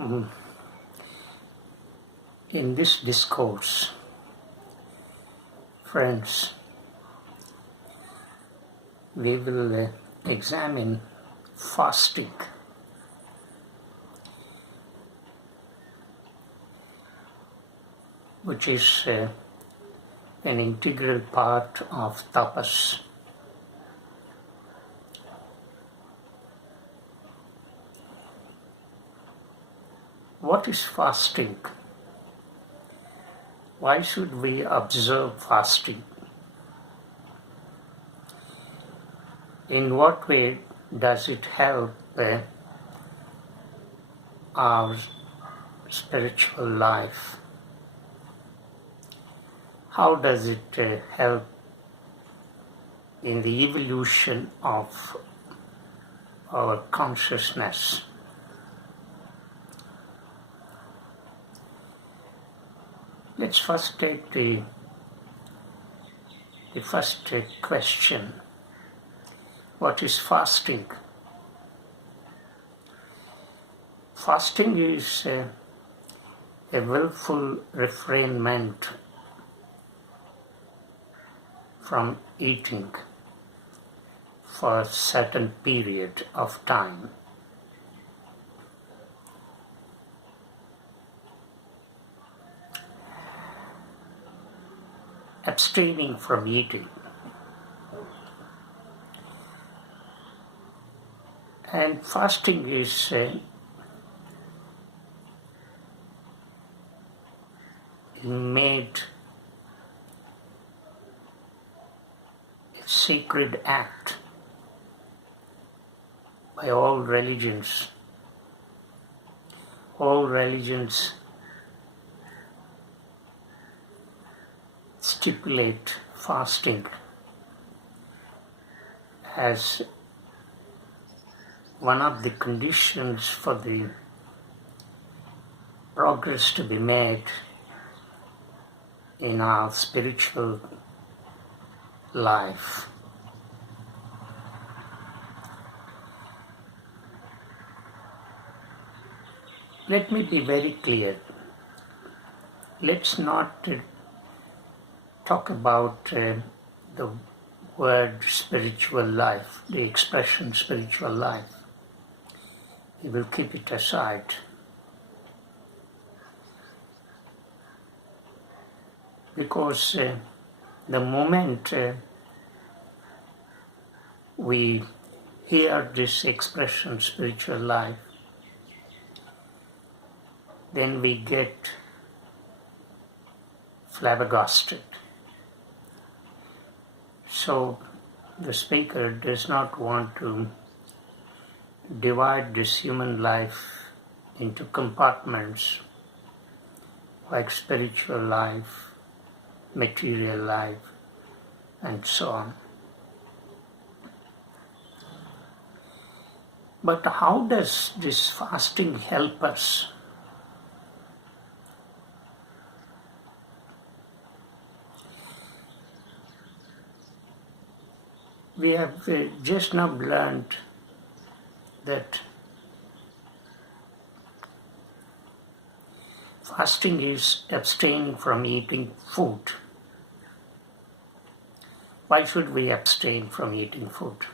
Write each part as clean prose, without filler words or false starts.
In this discourse, friends, we will examine fasting. Which is an integral part of tapas. What is fasting? Why should we observe fasting? In what way does it help our spiritual life? How does it help in the evolution of our consciousness? Let's first take the first question. What is fasting? Fasting is a willful refrainment from eating for a certain period of time. Abstaining from eating. And fasting is made a sacred act by all religions. All religions stipulate fasting as one of the conditions for the progress to be made in our spiritual life. Let me be very clear. Let's not talk about the word spiritual life, the expression spiritual life. We will keep it aside. Because the moment we hear this expression spiritual life, then we get flabbergasted. So the speaker does not want to divide this human life into compartments like spiritual life, material life, and so on. But how does this fasting help us? We have just now learned that fasting is abstaining from eating food. Why should we abstain from eating food?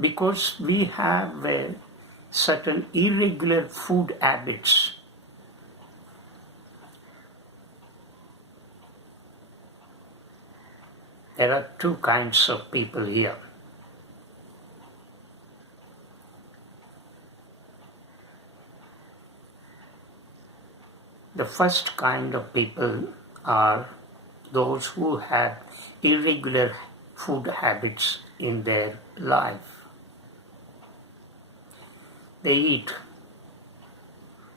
Because we have certain irregular food habits. There are two kinds of people here. The first kind of people are those who have irregular food habits in their life. They eat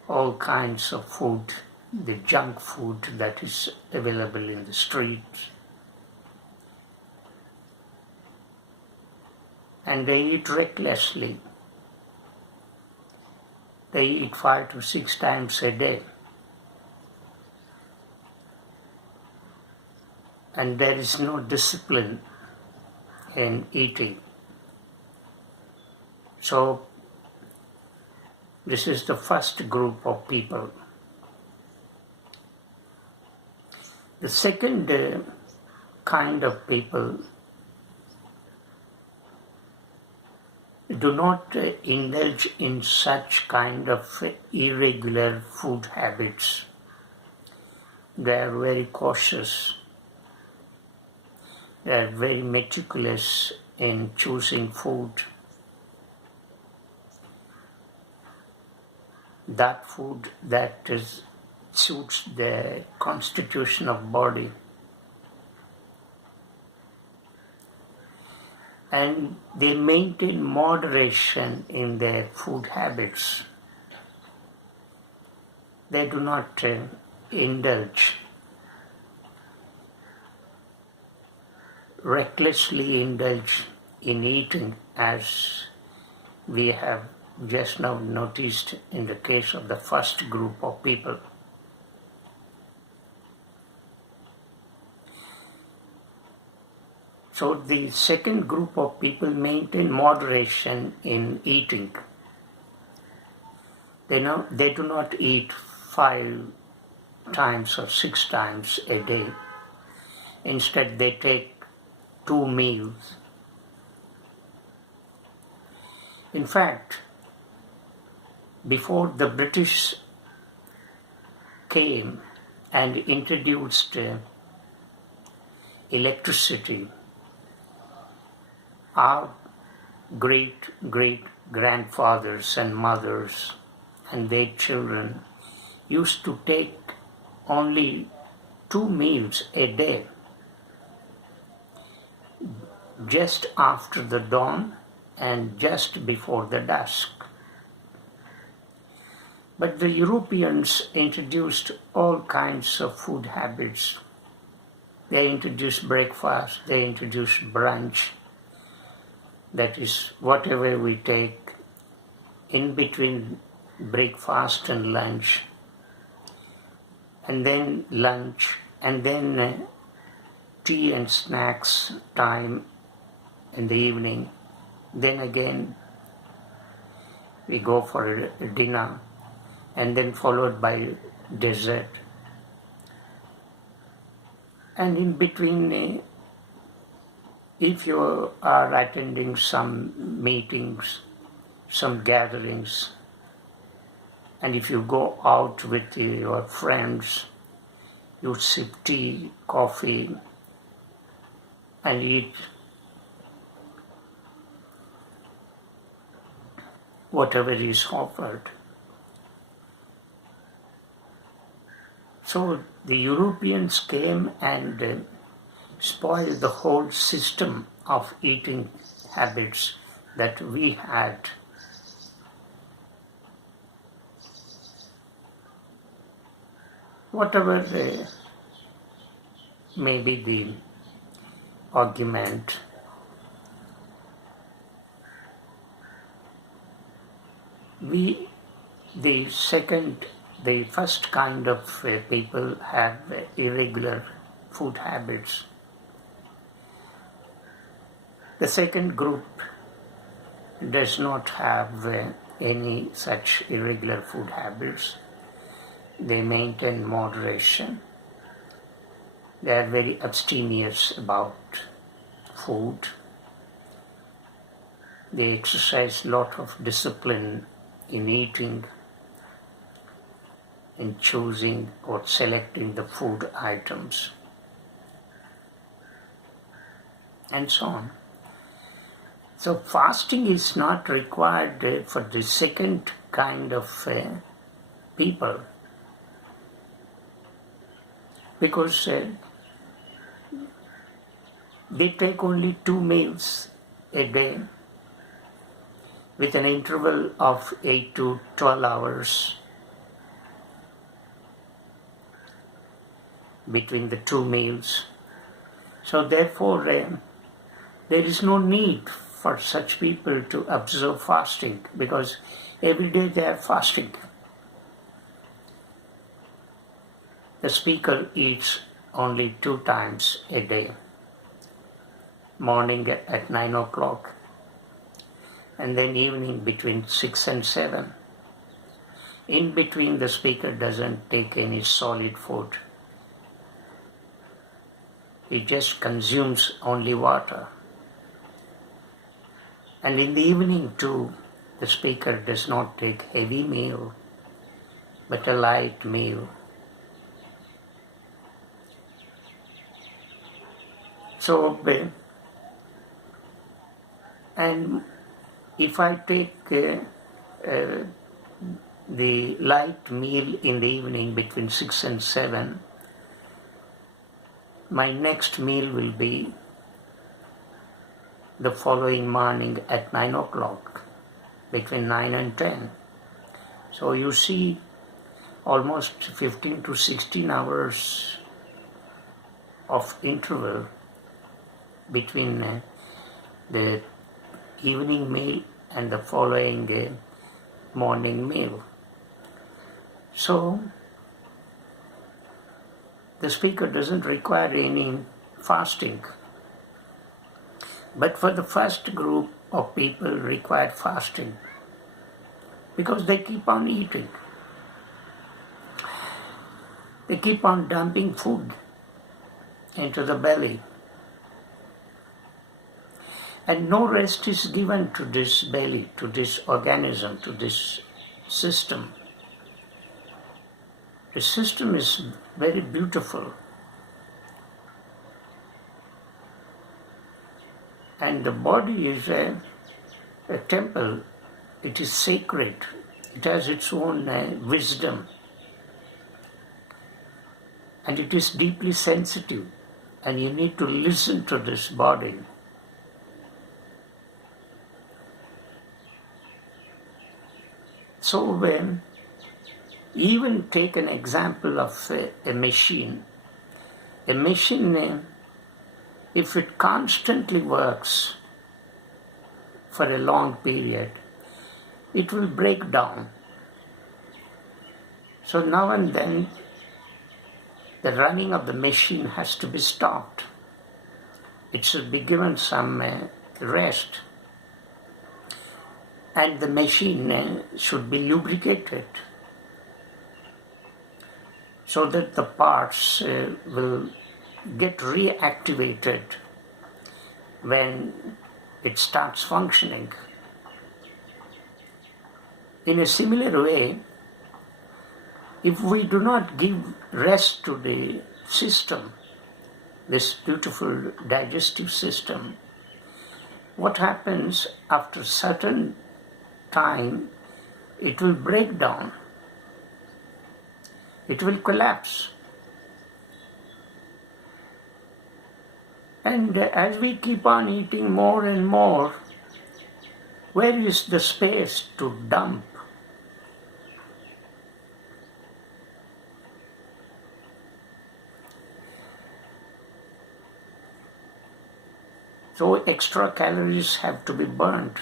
all kinds of food, the junk food that is available in the streets, and they eat recklessly. They eat 5 to 6 times a day. And there is no discipline in eating. So This is the first group of people. The second kind of people do not indulge in such kind of irregular food habits. They are very cautious. They are very meticulous in choosing food. That food that suits the constitution of body. And they maintain moderation in their food habits. They do not indulge, recklessly indulge in eating, as we have just now noticed in the case of the first group of people. So the second group of people maintain moderation in eating. They do not eat 5 times or 6 times a day. Instead, they take 2 meals. In fact, before the British came and introduced electricity, our great-great-grandfathers and mothers and their children used to take only 2 meals a day, just after the dawn and just before the dusk. But the Europeans introduced all kinds of food habits. They introduced breakfast, they introduced brunch, that is whatever we take in between breakfast and lunch, and then lunch, and then tea and snacks time in the evening. Then again we go for a dinner, and then followed by dessert. And in between, if you are attending some meetings, some gatherings, and if you go out with your friends, you sip tea, coffee, and eat whatever is offered. So the Europeans came and spoiled the whole system of eating habits that we had. Whatever may be the argument, the first kind of people have irregular food habits. The second group does not have any such irregular food habits. They maintain moderation. They are very abstemious about food. They exercise a lot of discipline in eating, in choosing or selecting the food items, and so on. So fasting is not required for the second kind of people, because they take only 2 meals a day with an interval of 8 to 12 hours between the 2 meals. So therefore, there is no need for such people to observe fasting, because every day they are fasting. The speaker eats only 2 times a day, morning at 9 o'clock, and then evening between 6 and 7. In between, the speaker doesn't take any solid food. He just consumes only water. And in the evening too, the speaker does not take heavy meal, but a light meal. So, and if I take the light meal in the evening between 6 and 7, my next meal will be the following morning at 9 o'clock, between 9 and 10. So you see, almost 15 to 16 hours of interval between the evening meal and the following morning meal. So the speaker doesn't require any fasting. But for the first group of people require fasting because they keep on eating. They keep on dumping food into the belly. And no rest is given to this belly, to this organism, to this system. The system is very beautiful. And the body is a temple. It is sacred. It has its own wisdom. And it is deeply sensitive. And you need to listen to this body. So when even take an example of a machine, if it constantly works for a long period, it will break down. So now and then, the running of the machine has to be stopped. It should be given some rest. And the machine should be lubricated so that the parts will get reactivated when it starts functioning. In a similar way, if we do not give rest to the system, this beautiful digestive system, what happens after certain time, it will break down. It will collapse. And as we keep on eating more and more, where is the space to dump? So extra calories have to be burnt.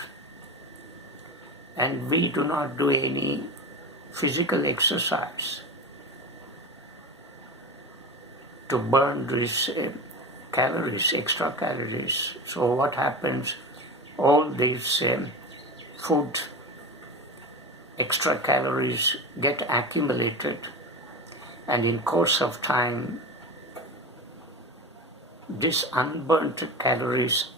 And we do not do any physical exercise to burn these calories, extra calories. So what happens? All these food, extra calories get accumulated, and in course of time, these unburnt calories,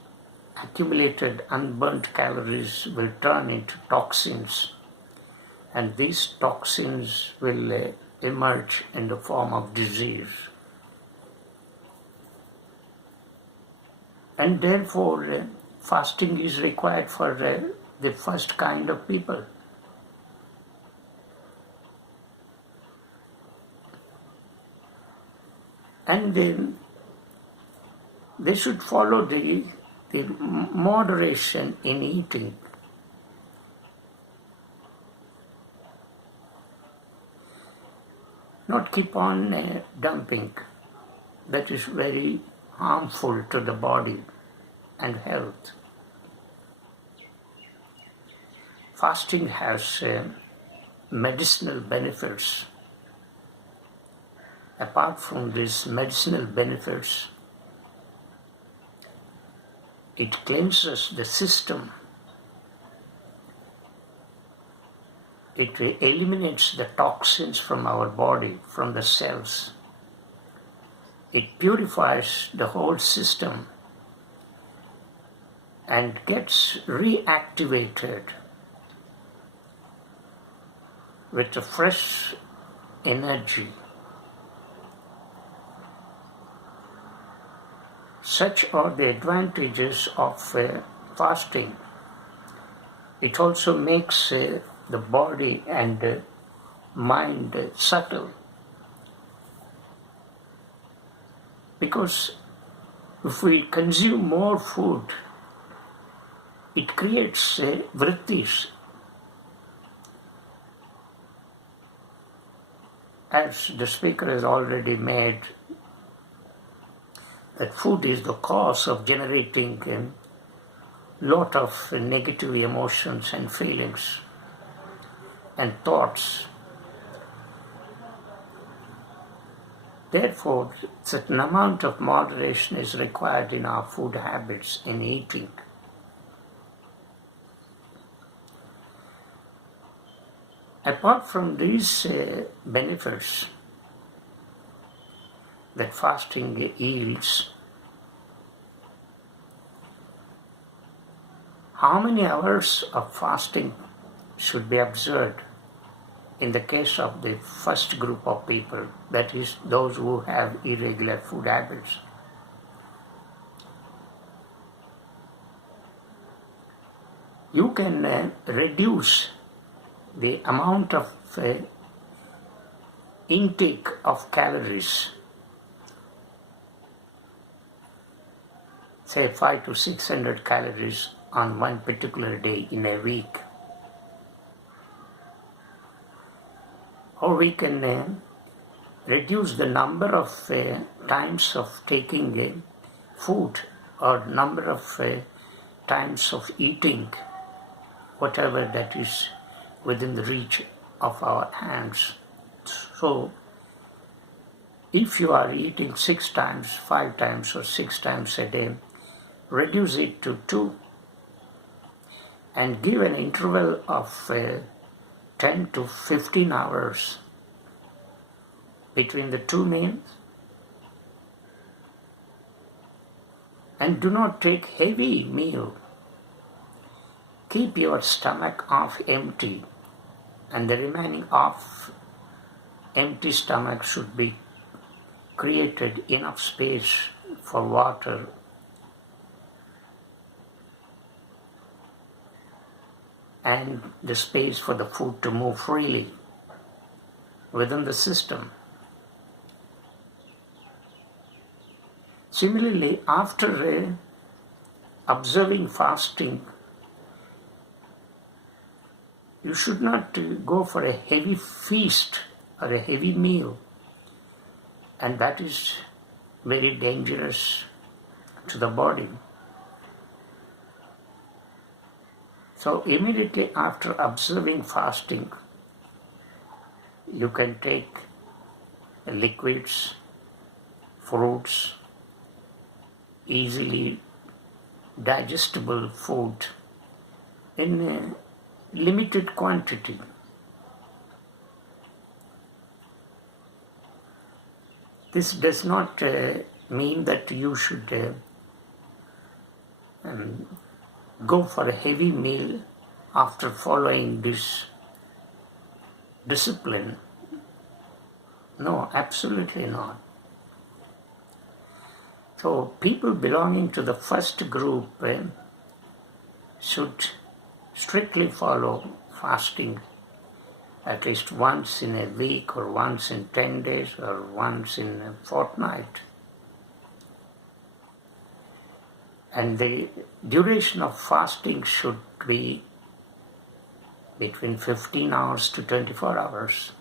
accumulated unburnt calories will turn into toxins, and these toxins will emerge in the form of disease. And therefore, fasting is required for the first kind of people. And then they should follow the moderation in eating. Not keep on dumping. That is very harmful to the body and health. Fasting has medicinal benefits. Apart from these medicinal benefits, it cleanses the system. it eliminates the toxins from our body, from the cells. It purifies the whole system and gets reactivated with a fresh energy. Such are the advantages of fasting. It also makes the body and mind subtle. Because if we consume more food, it creates vrittis. As the speaker has already made, that food is the cause of generating a lot of negative emotions and feelings and thoughts. Therefore, certain amount of moderation is required in our food habits in eating. Apart from these benefits that fasting yields, how many hours of fasting should be observed in the case of the first group of people, that is, those who have irregular food habits? You can reduce the amount of intake of calories, say 500 to 600 calories on one particular day in a week. Or we can reduce the number of times of taking food, or number of times of eating whatever that is within the reach of our hands. So, if you are eating 6 times, 5 times or 6 times a day, reduce it to 2 and give an interval of 10 to 15 hours between the 2 meals, and do not take heavy meal. Keep your stomach half empty, and the remaining half empty stomach should be created enough space for water and the space for the food to move freely within the system. Similarly, after observing fasting, you should not go for a heavy feast or a heavy meal, and that is very dangerous to the body. So immediately after observing fasting, you can take liquids, fruits, easily digestible food in a limited quantity. This does not mean that you should go for a heavy meal after following this discipline. No, absolutely not. So people belonging to the first group should strictly follow fasting at least once in a week, or once in 10 days, or once in a fortnight. And the duration of fasting should be between 15 hours to 24 hours.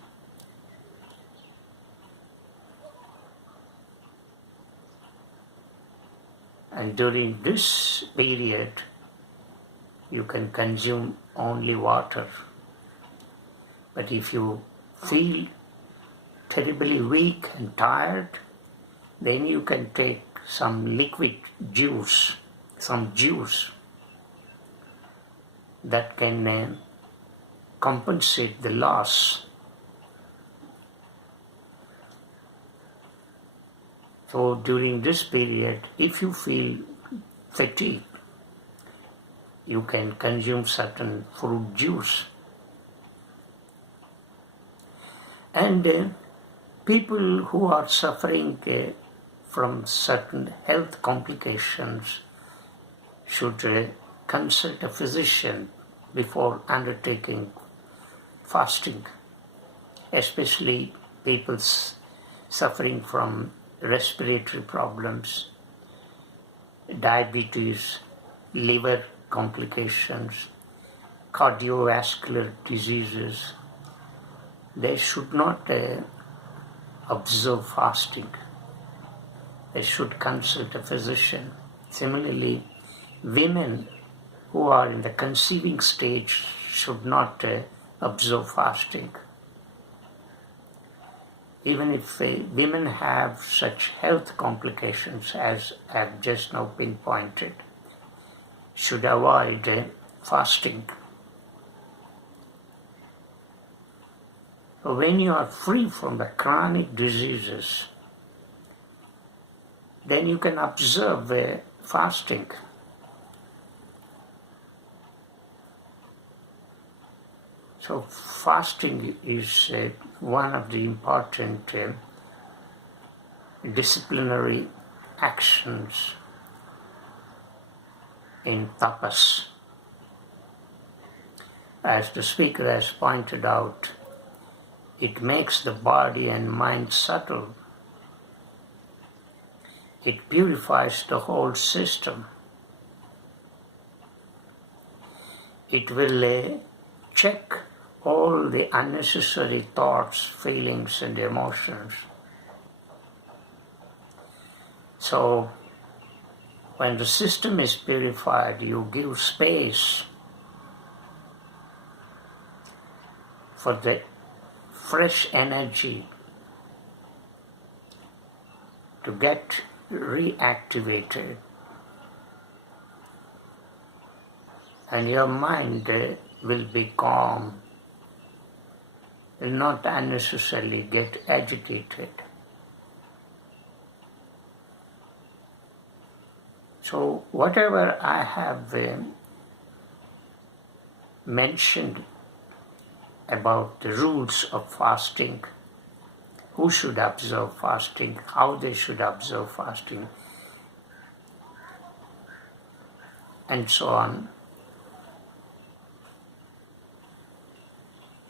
And during this period, you can consume only water. But if you feel terribly weak and tired, then you can take some liquid juice, some juice that can compensate the loss. So during this period, if you feel fatigue, you can consume certain fruit juice. And people who are suffering from certain health complications should consult a physician before undertaking fasting, especially people suffering from respiratory problems, diabetes, liver complications, cardiovascular diseases. They should not observe fasting. They should consult a physician. Similarly, women who are in the conceiving stage should not observe fasting. Even if women have such health complications as have just now pinpointed, should avoid fasting. So when you are free from the chronic diseases, then you can observe fasting. So fasting is one of the important disciplinary actions in tapas. As the speaker has pointed out, it makes the body and mind subtle. It purifies the whole system. It will check all the unnecessary thoughts, feelings, and emotions. So, when the system is purified, you give space for the fresh energy to get reactivated, and your mind will be calm, will not unnecessarily get agitated. So whatever I have mentioned about the rules of fasting, who should observe fasting, how they should observe fasting, and so on,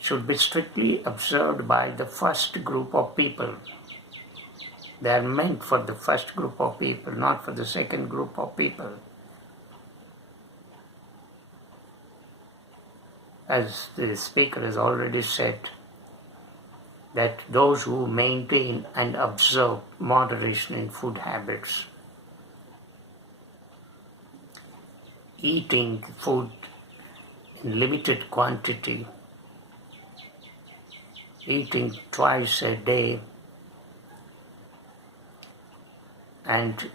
should be strictly observed by the first group of people. They are meant for the first group of people, not for the second group of people. As the speaker has already said, that those who maintain and observe moderation in food habits, eating food in limited quantity, eating twice a day, and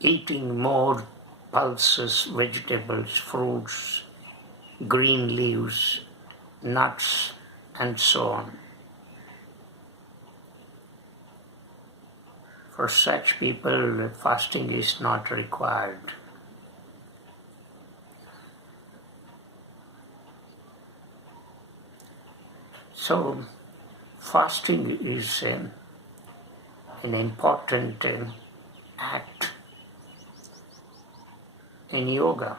eating more pulses, vegetables, fruits, green leaves, nuts, and so on. For such people, fasting is not required. So, fasting is an important act in yoga.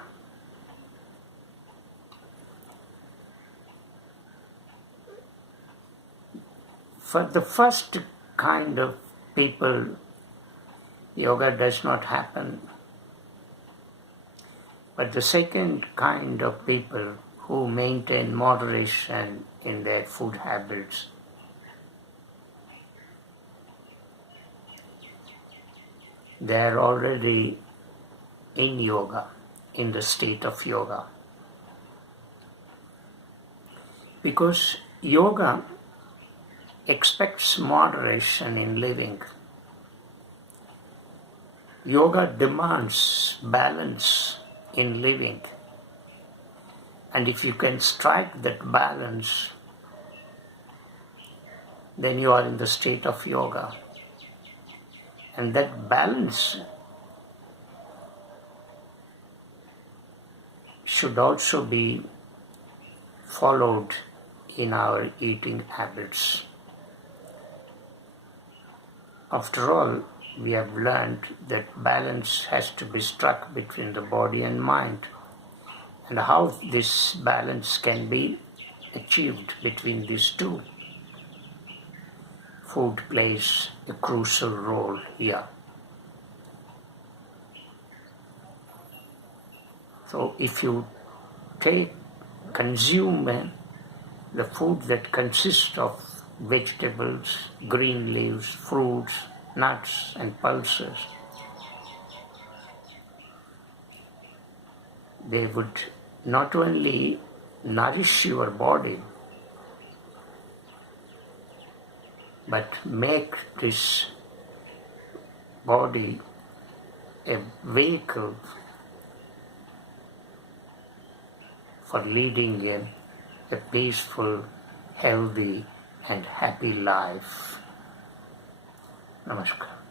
For the first kind of people, yoga does not happen. But the second kind of people who maintain moderation in their food habits, they are already in yoga, in the state of yoga. Because yoga expects moderation in living. Yoga demands balance in living. And if you can strike that balance, then you are in the state of yoga. And that balance should also be followed in our eating habits. After all, we have learned that balance has to be struck between the body and mind, and how this balance can be achieved between these two. Food plays a crucial role here. So if you consume the food that consists of vegetables, green leaves, fruits, nuts and pulses, they would not only nourish your body, but make this body a vehicle for leading a peaceful, healthy and happy life. Namaskar.